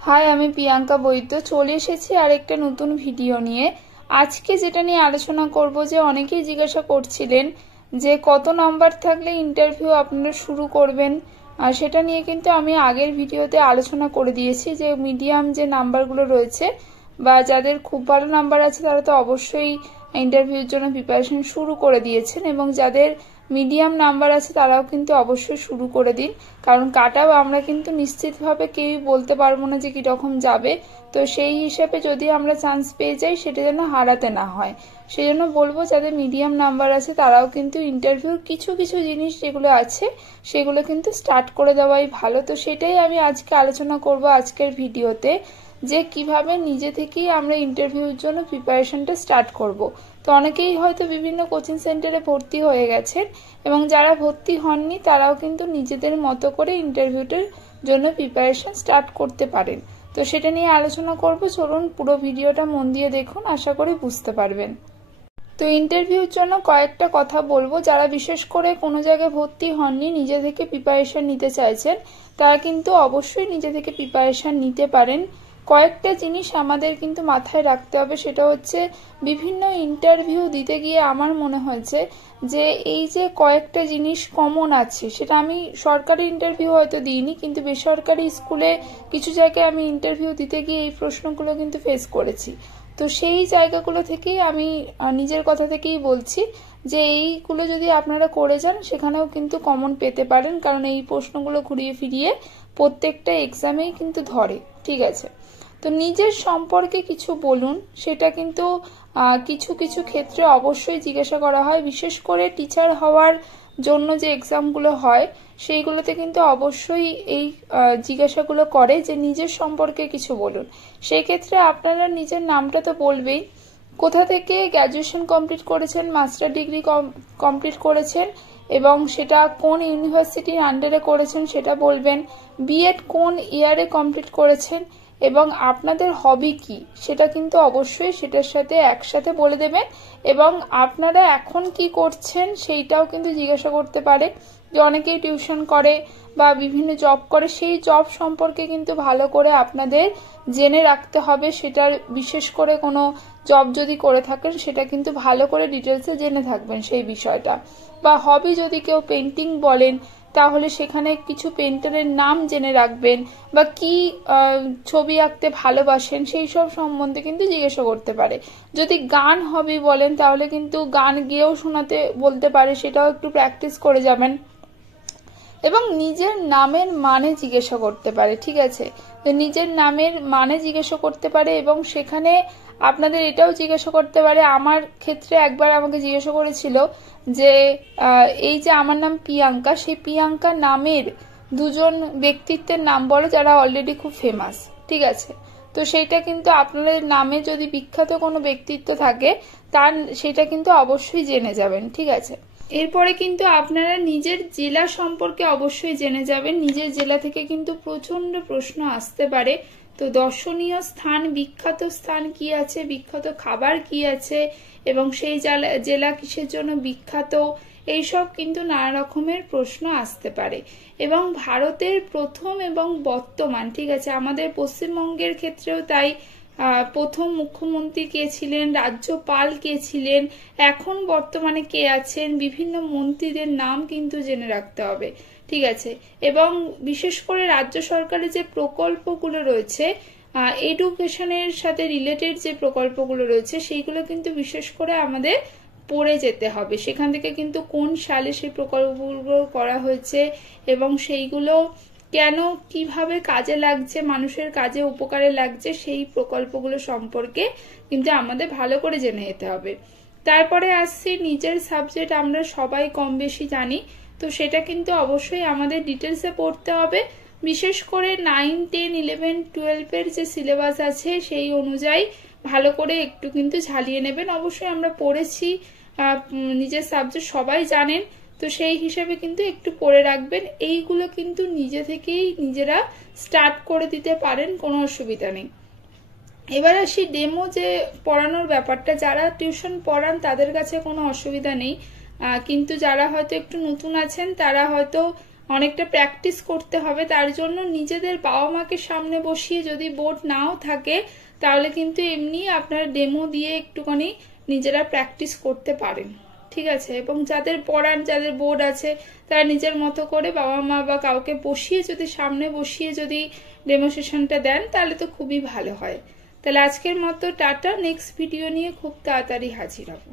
High, আমি প্রিয়াঙ্কা বৈদ্য চলে এসেছি আরেকটা নতুন ভিডিও নিয়ে। আজকে যেটা নিয়ে আলোচনা করব যে অনেকেই জিজ্ঞাসা করছিলেন যে কত নাম্বার থাকলে ইন্টারভিউ আপনারা শুরু করবেন, আর সেটা নিয়ে কিন্তু আমি আগের ভিডিওতে আলোচনা করে দিয়েছি যে মিডিয়াম যে নাম্বারগুলো রয়েছে বা যাদের খুব ভালো নাম্বার আছে তারা তো অবশ্যই ইন্টারভিউর জন্য প্রিপারেশন শুরু করে দিয়েছেন, এবং যাদের মিডিয়াম নাম্বার আছে তারাও কিন্তু অবশ্যই শুরু করে দিন, কারণ কাটাও আমরা কিন্তু নিশ্চিতভাবে কেউই বলতে পারবো না যে কিরকম যাবে। তো সেই হিসাবে যদি আমরা চান্স পেয়ে যাই সেটা যেন হারাতে না হয়, সেই জন্য বলবো যাদের মিডিয়াম নাম্বার আছে তারাও কিন্তু ইন্টারভিউর কিছু কিছু জিনিস যেগুলো আছে সেগুলো কিন্তু স্টার্ট করে দেওয়াই ভালো। তো সেটাই আমি আজকে আলোচনা করব আজকের ভিডিওতে, যে কিভাবে নিজে থেকেই আমরা ইন্টারভিউর জন্য প্রিপারেশনটা স্টার্ট করব। তো অনেকেই হয়তো বিভিন্ন কোচিং সেন্টারে ভর্তি হয়ে গেছেন, এবং যারা ভর্তি হননি তারাও কিন্তু নিজেদের মতো করে ইন্টারভিউটার জন্য প্রিপারেশন স্টার্ট করতে পারেন। তো সেটা নিয়ে আলোচনা করব, চলুন পুরো ভিডিওটা মন দিয়ে দেখুন, আশা করি বুঝতে পারবেন। তো ইন্টারভিউর জন্য কয়েকটা কথা বলবো। যারা বিশেষ করে কোনো জায়গায় ভর্তি হননি, নিজে থেকে প্রিপারেশন নিতে চাইছেন, তারা কিন্তু অবশ্যই নিজে থেকে প্রিপারেশন নিতে পারেন। কয়েকটা জিনিস আমাদের কিন্তু মাথায় রাখতে হবে, সেটা হচ্ছে বিভিন্ন ইন্টারভিউ দিতে গিয়ে আমার মনে হয়েছে যে এই যে কয়েকটা জিনিস কমন আছে, সেটা আমি সরকারি ইন্টারভিউ হয়তো দিইনি, কিন্তু বেসরকারি স্কুলে কিছু জায়গায় আমি ইন্টারভিউ দিতে গিয়ে এই প্রশ্নগুলো কিন্তু ফেস করেছি। তো সেই জায়গাগুলো থেকেই আমি নিজের কথা থেকেই বলছি যে এইগুলো যদি আপনারা করে যান সেখানেও কিন্তু কমন পেতে পারেন, কারণ এই প্রশ্নগুলো ঘুরিয়ে ফিরিয়ে প্রত্যেকটা এক্সামেই কিন্তু ধরে। ঠিক আছে, তো নিজের সম্পর্কে কিছু বলুন, সেটা কিন্তু কিছু কিছু ক্ষেত্রে অবশ্যই জিজ্ঞাসা করা হয়। বিশেষ করে টিচার হওয়ার জন্য যে এক্সামগুলো হয় সেইগুলোতে কিন্তু অবশ্যই এই জিজ্ঞাসাগুলো করে যে নিজের সম্পর্কে কিছু বলুন। সেই ক্ষেত্রে আপনারা নিজের নামটা তো বলবেই, কোথা থেকে গ্র্যাজুয়েশন কমপ্লিট করেছেন, মাস্টার ডিগ্রি কমপ্লিট করেছেন, এবং সেটা কোন ইউনিভার্সিটির আন্ডারে করেছেন সেটা বলবেন, বিএড কোন ইয়ারে কমপ্লিট করেছেন, এবং আপনাদের হবি কি সেটা কিন্তু অবশ্যই সেটার সাথে একসাথে বলে দেবেন। এবং আপনারা এখন কি করছেন সেইটাও কিন্তু জিজ্ঞাসা করতে পারে, যে অনেকেই টিউশন করে বা বিভিন্ন জব করে, সেই জব সম্পর্কে কিন্তু ভালো করে আপনাদের জেনে রাখতে হবে। সেটার বিশেষ করে কোনো জব যদি করে থাকেন সেটা কিন্তু ভালো করে ডিটেলসে জেনে থাকবেন সেই বিষয়টা। বা হবি যদি কেউ পেন্টিং বলেন তাহলে সেখানে কিছু পেন্টারের নাম জেনে রাখবেন, বা কি ছবি আঁকতে ভালোবাসেন সেই সব সম্বন্ধে কিন্তু জিজ্ঞাসা করতে পারে। যদি গান হবি বলেন তাহলে কিন্তু গান গেয়েও শোনাতে বলতে পারে, সেটাও একটু প্র্যাকটিস করে যাবেন। এবং নিজের নামের মানে জিজ্ঞাসা করতে পারে। ঠিক আছে, তো নিজের নামের মানে জিজ্ঞাসা করতে পারে, এবং সেখানে আপনাদের এটাও জিজ্ঞাসা করতে পারে। আমার ক্ষেত্রে একবার আমাকে জিজ্ঞাসা করেছিল যে এই যে আমার নাম প্রিয়াঙ্কা, সেই প্রিয়াঙ্কা নামের দুজন ব্যক্তিত্বের নাম বলো যারা অলরেডি খুব ফেমাস। ঠিক আছে, তো সেইটা কিন্তু আপনাদের নামে যদি বিখ্যাত কোনো ব্যক্তিত্ব থাকে তার সেটা কিন্তু অবশ্যই জেনে যাবেন। ঠিক আছে, এরপরে কিন্তু আপনারা নিজের জেলা সম্পর্কে অবশ্যই জেনে যাবেন। নিজের জেলা থেকে কিন্তু প্রচন্ড প্রশ্ন আসতে পারে। তো দর্শনীয় স্থান, বিখ্যাত স্থান কি আছে, বিখ্যাত খাবার কি আছে, এবং সেই জেলা কিসের জন্য বিখ্যাত, এইসব কিন্তু নানা রকমের প্রশ্ন আসতে পারে। এবং ভারতের প্রথম এবং বর্তমান, ঠিক আছে, আমাদের পশ্চিমবঙ্গের ক্ষেত্রেও তাই, প্রথম মুখ্যমন্ত্রী কে ছিলেন, রাজ্যপাল কে ছিলেন, এখন বর্তমানে কে আছেন, বিভিন্ন মন্ত্রীদের নাম কিন্তু জেনে রাখতে হবে। ঠিক আছে, এবং বিশেষ করে রাজ্য সরকারের যে প্রকল্পগুলো রয়েছে, এডুকেশনের সাথে রিলেটেড যে প্রকল্পগুলো রয়েছে সেইগুলো কিন্তু বিশেষ করে আমাদের পড়ে যেতে হবে। সেখান থেকে কিন্তু কোন সালে সেই প্রকল্পগুলো করা হয়েছে এবং সেইগুলো কেন কিভাবে কাজে লাগছে, মানুষের কাজে উপকারে লাগছে, সেই প্রকল্পগুলো সম্পর্কে কিন্তু আমাদের ভালো করে জেনে যেতে হবে। তারপরে আসছি নিজের সাবজেক্ট, আমরা সবাই কম বেশি জানি, তো সেটা কিন্তু অবশ্যই আমাদের ডিটেলসে পড়তে হবে। বিশেষ করে 9, 10, 11, 12 যে সিলেবাস আছে সেই অনুযায়ী ভালো করে একটু কিন্তু ঝালিয়ে নেবেন। অবশ্যই আমরা পড়েছি, নিজের সাবজেক্ট সবাই জানেন, তো সেই হিসেবে কিন্তু একটু পড়ে রাখবেন। এইগুলো কিন্তু নিজে থেকেই নিজেরা স্টার্ট করে দিতে পারেন, কোনো অসুবিধা নেই। এবার আসি ডেমো যে পড়ানোর ব্যাপারটা। যারা টিউশন পড়ান তাদের কাছে কোনো অসুবিধা নেই, কিন্তু যারা হয়তো একটু নতুন আছেন তারা হয়তো অনেকটা প্র্যাকটিস করতে হবে। তার জন্য নিজেদের বাবা মাকে সামনে বসিয়ে, যদি বোর্ড নাও থাকে তাহলে কিন্তু এমনি আপনারা ডেমো দিয়ে একটুখানি নিজেরা প্র্যাকটিস করতে পারেন, ঠিক আছে। এবং যাদের পড়ান, যাদের বোর্ড আছে, তারা নিজের মতো করে বাবা মা বা কাউকে বসিয়ে যদি সামনে বসিয়ে যদি ডেমো সেশনটা দেন তাহলে তো খুবই ভালো হয়। তাহলে আজকের মতো টাটা, নেক্সট ভিডিও নিয়ে খুব তাড়াতাড়ি হাজির হব।